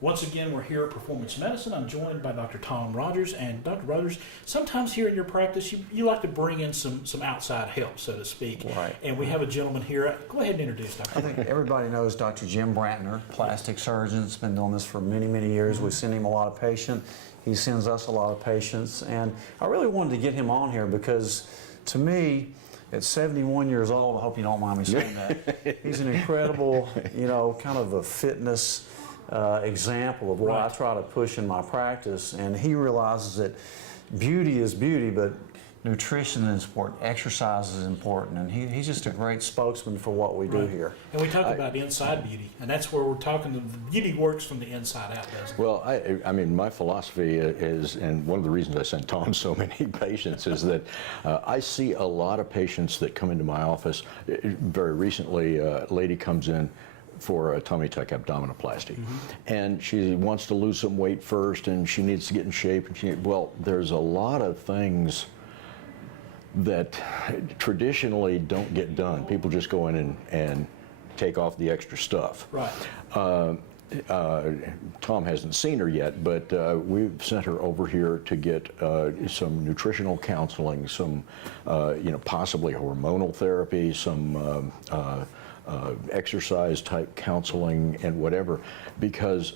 Once again, we're here at Performance Medicine. I'm joined by Dr. Tom Rogers. And Dr. Rogers, sometimes here in your practice, you like to bring in some outside help, so to speak. Right. And we have a gentleman here. Go ahead and introduce Dr. I think everybody knows Dr. Jim Brantner, plastic surgeon. Has been doing this for many, many years. We send him a lot of patients. He sends us a lot of patients. And I really wanted to get him on here because, to me, at 71 years old, I hope you don't mind me saying that, he's an incredible, kind of a fitness example of what I try to push in my practice. And he realizes that beauty is beauty, but nutrition is important, exercise is important, and he's just a great spokesman for what we do here. And we talk about inside beauty, and that's where we're talking. The beauty works from the inside out, doesn't it? Well, I mean, my philosophy is, and one of the reasons I send Tom so many patients is that I see a lot of patients that come into my office. Very recently, a lady comes in for a tummy tuck abdominoplasty, and she wants to lose some weight first, and she needs to get in shape. And well, there's a lot of things that traditionally don't get done. People just go in and take off the extra stuff. Right. Tom hasn't seen her yet, but we've sent her over here to get some nutritional counseling, some, possibly hormonal therapy, some exercise type counseling and whatever, because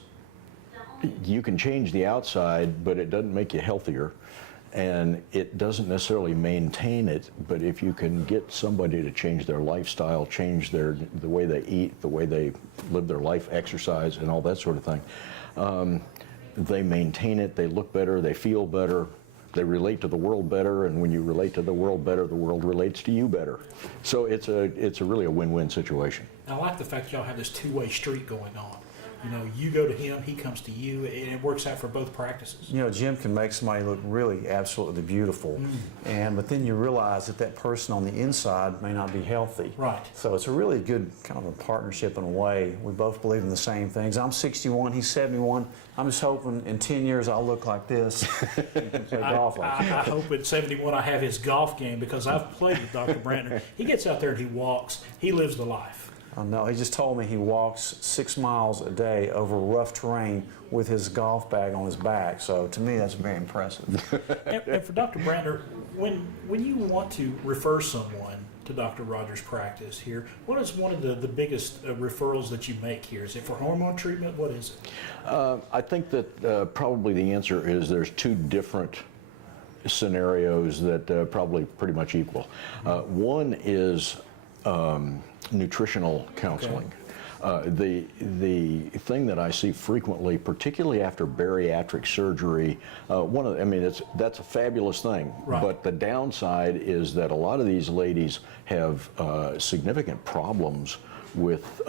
you can change the outside, but it doesn't make you healthier. And it doesn't necessarily maintain it, but if you can get somebody to change their lifestyle, change the way they eat, the way they live their life, exercise, and all that sort of thing, they maintain it, they look better, they feel better, they relate to the world better, and when you relate to the world better, the world relates to you better. So it's really a win-win situation. I like the fact y'all have this two-way street going on. You go to him, he comes to you, and it works out for both practices. Jim can make somebody look really absolutely beautiful, but then you realize that person on the inside may not be healthy. Right. So it's a really good kind of a partnership in a way. We both believe in the same things. I'm 61, he's 71. I'm just hoping in 10 years I'll look like this and can play golf like I hope at 71 I have his golf game, because I've played with Dr. Brantner. He gets out there and he walks. He lives the life. Oh, no, he just told me he walks 6 miles a day over rough terrain with his golf bag on his back. So to me, that's very impressive. And for Dr. Brantner, when you want to refer someone to Dr. Rogers' practice here, what is one of the biggest referrals that you make here? Is it for hormone treatment? What is it? I think that probably the answer is there's two different scenarios that probably pretty much equal. One is nutritional counseling. Okay. The thing that I see frequently, particularly after bariatric surgery, that's a fabulous thing. Right. But the downside is that a lot of these ladies have significant problems with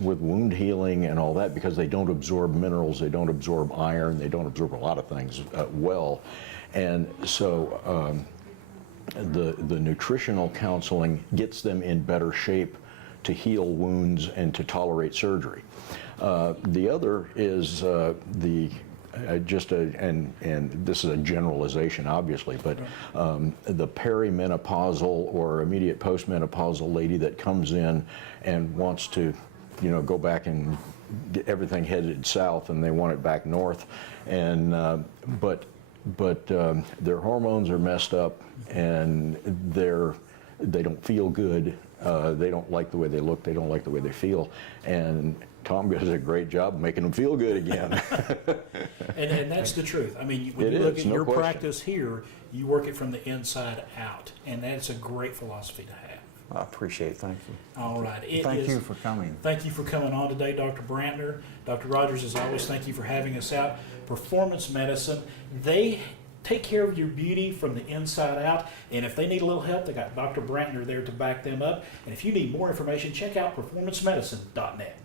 wound healing and all that, because they don't absorb minerals, they don't absorb iron, they don't absorb a lot of things well, and so the nutritional counseling gets them in better shape to heal wounds and to tolerate surgery. The other is and this is a generalization, obviously, but the perimenopausal or immediate postmenopausal lady that comes in and wants to, go back and get everything headed south, and they want it back north, and but their hormones are messed up, and they don't feel good. They don't like the way they look. They don't like the way they feel. And Tom does a great job of making them feel good again. and that's the truth. I mean, when you look at your practice here, you work it from the inside out, and that's a great philosophy to have. I appreciate it. Thank you. All right. Thank you for coming. Thank you for coming on today, Dr. Brantner. Dr. Rogers, as always, thank you for having us out. Performance Medicine, they take care of your beauty from the inside out, and if they need a little help, they got Dr. Brantner there to back them up. And if you need more information, check out performancemedicine.net.